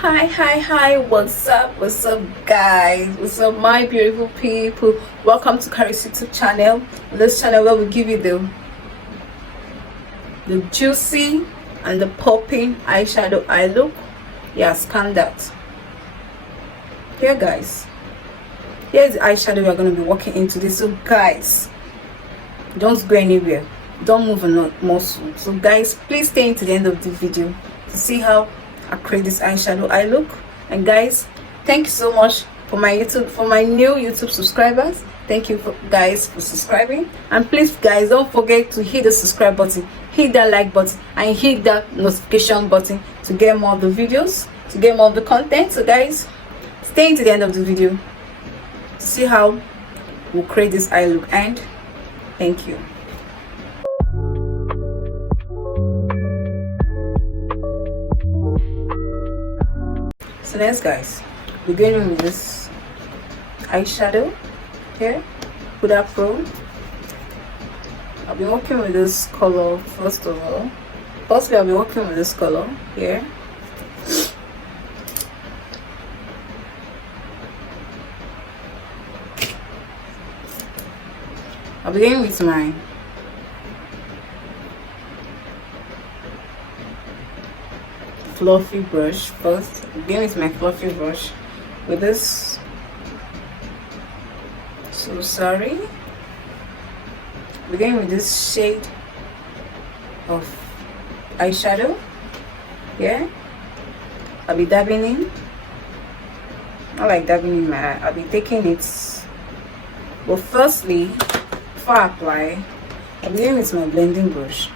Hi, what's up guys, what's up my beautiful people. Welcome to Karis YouTube channel. This channel where we give you the juicy and the popping eyeshadow eye look. Yeah, scan that. Here guys, here's the eyeshadow we're going to be working in today. So guys, don't go anywhere, don't move a muscle. So guys, please stay to the end of the video to see how I create this eyeshadow eye look. And guys, thank you so much for my new YouTube subscribers. Thank you guys for subscribing, and please guys, don't forget to hit the subscribe button, hit that like button, and hit that notification button to get more of the videos, to get more of the content. So guys, stay to the end of the video to see how we'll create this eye look. And thank you. So next guys, beginning with this eyeshadow here, Huda Pro. I'll be working with this color first of all. Firstly, I'll be working with this color here. I'll begin with my fluffy brush first. Begin with my fluffy brush with this. So sorry. Begin with this shade of eyeshadow. Yeah. I'll be dabbing in. I like dabbing in my eye. I'll be taking it. But firstly, before I apply, I'll begin with my blending brush.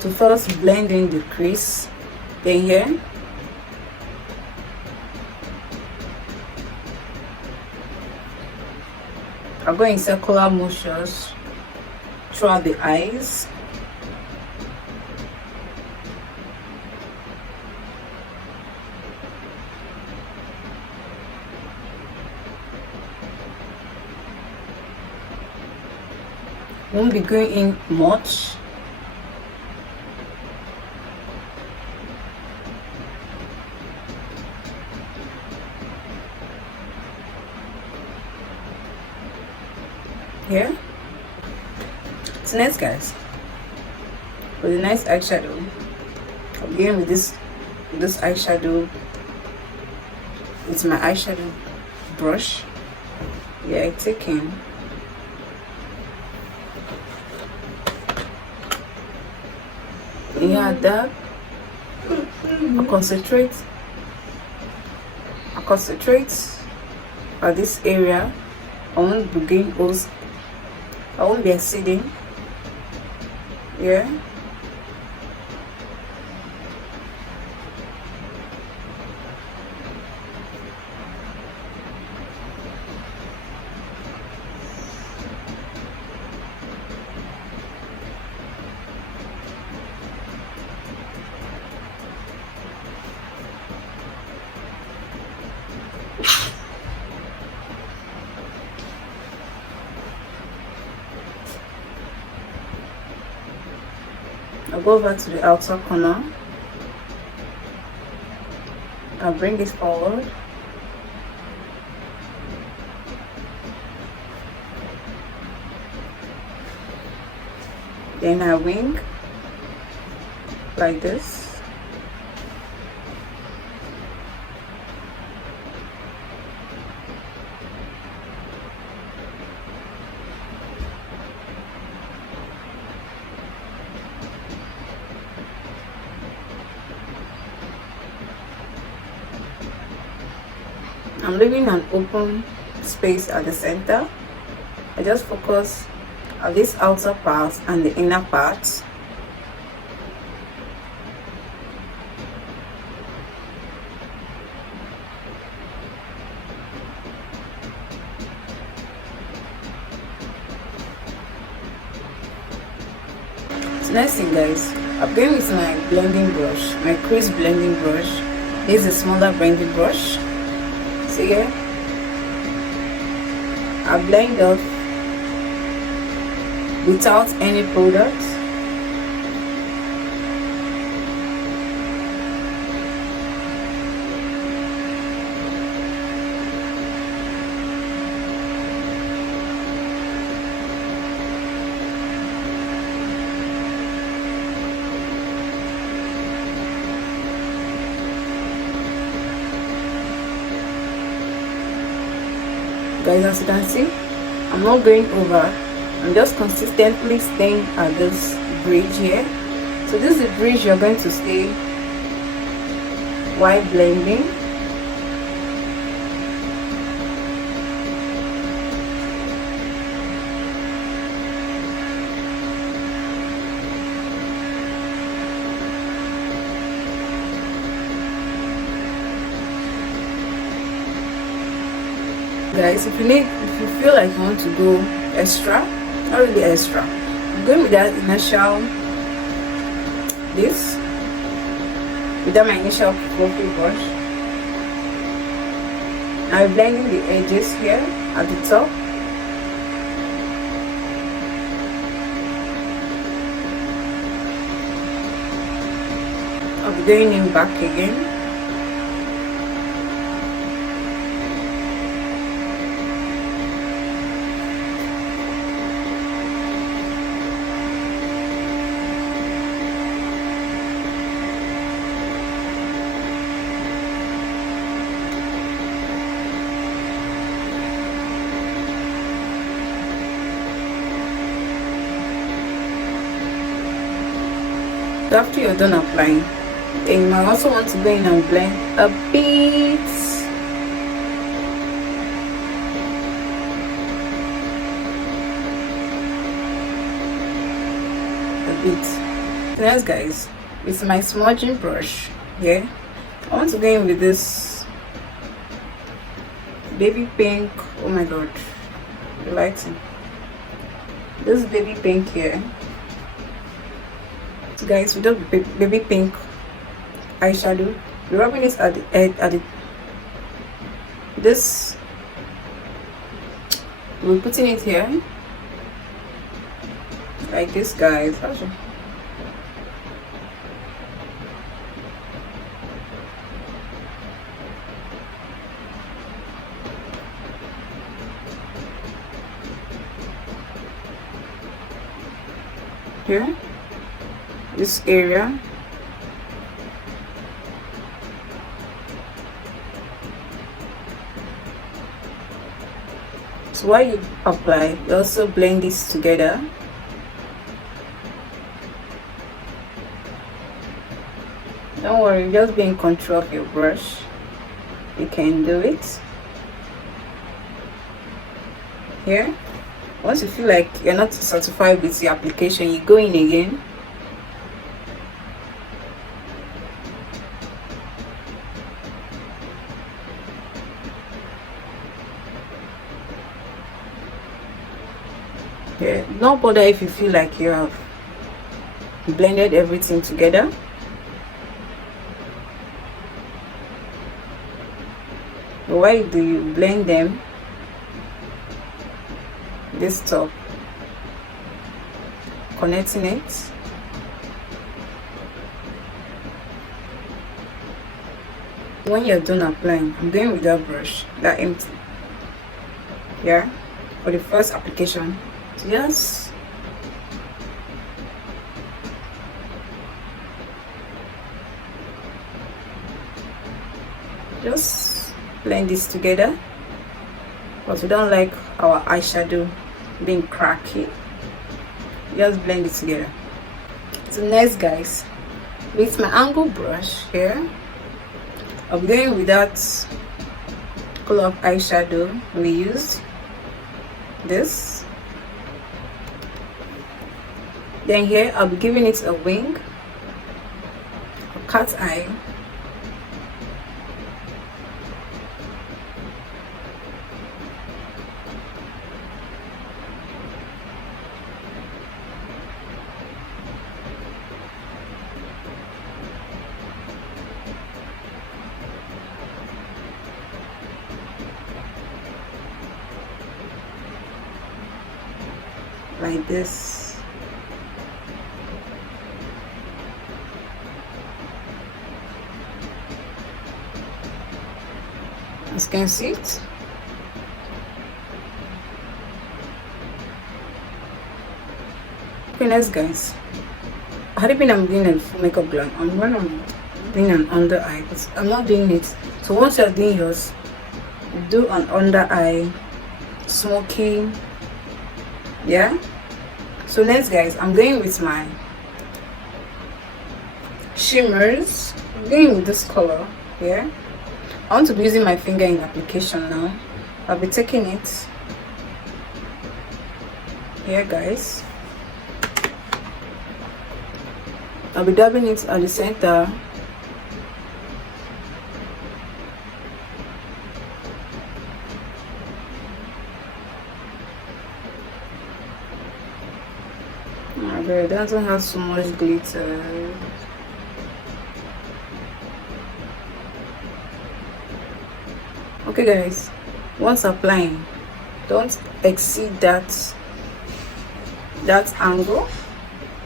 To first blend in the crease, then here I'll go in circular motions throughout the eyes. Won't be going in much. Here. So next guys, for the nice eyeshadow, I'll begin with this eyeshadow. It's my eyeshadow brush. Yeah, I take in. Yeah, that I concentrate at this area. I won't begin those. I won't be exceeding. Yeah. I'll go over to the outer corner. I'll bring it forward. Then I wing like this. I'm leaving an open space at the center. I just focus on this outer part and the inner part. So next thing guys, I'm going with my blending brush, my crease blending brush. This is a smaller blending brush. See here, I blend off without any product. Guys, as you can see, I'm not going over. I'm just consistently staying at this bridge here. So this is the bridge you're going to stay while blending. Guys, if you feel like you want to go extra, not really extra, I'm going with that initial, without my initial fluffy brush. I'm blending the edges here at the top. I'll be going in back again. After you're done applying, then you might also want to go in and blend a bit. So yes guys, with my smudging brush here, I want to go in with this baby pink. Oh my god, the lighting. This baby pink here. So guys, with the baby pink eyeshadow, we're rubbing this at the edge, this, we're putting it here like this, guys. Here, this area. So while you apply, you also blend this together. Don't worry, just be in control of your brush. You can do it. Here, once you feel like you're not satisfied with the application, you go in again. Yeah, don't bother if you feel like you have blended everything together. But why do you blend them? This top, connecting it. When you're done applying, I'm going with that brush, that empty. Yeah, for the first application. Yes. Just blend this together, but we don't like our eyeshadow being cracky. Just blend it together. So next guys, with my angle brush here, I'm going with that color of eyeshadow we used, this. Then here I'll be giving it a wing, a cat's eye. Like this. As you can see it. Okay, next guys, I'm doing a full makeup glam. I'm doing an under eye, but I'm not doing it. So once you're doing yours, do an under eye smoky. Yeah, so next guys, I'm going with my shimmers. I'm going with this color here. I want to be using my finger in application now. I'll be taking it here guys. I'll be dabbing it at the center. It doesn't have so much glitter. Okay guys, once applying, don't exceed that angle.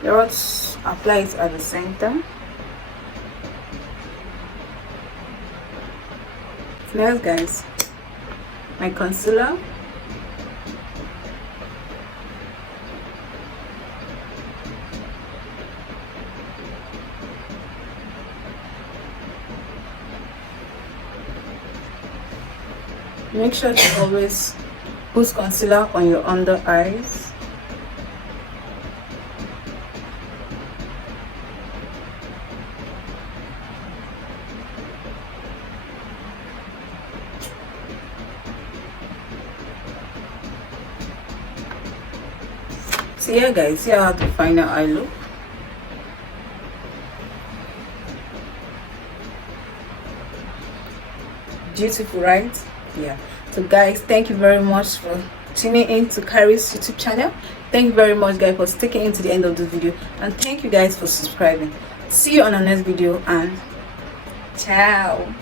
Just apply it at the center. Next guys, my concealer. Make sure to always put concealer on your under eyes. So yeah guys, see how the final eye look. Beautiful, right? Yeah. So guys, thank you very much for tuning in to Karis YouTube channel. Thank you very much guys for sticking in to the end of the video, and thank you guys for subscribing. See you on the next video, and ciao.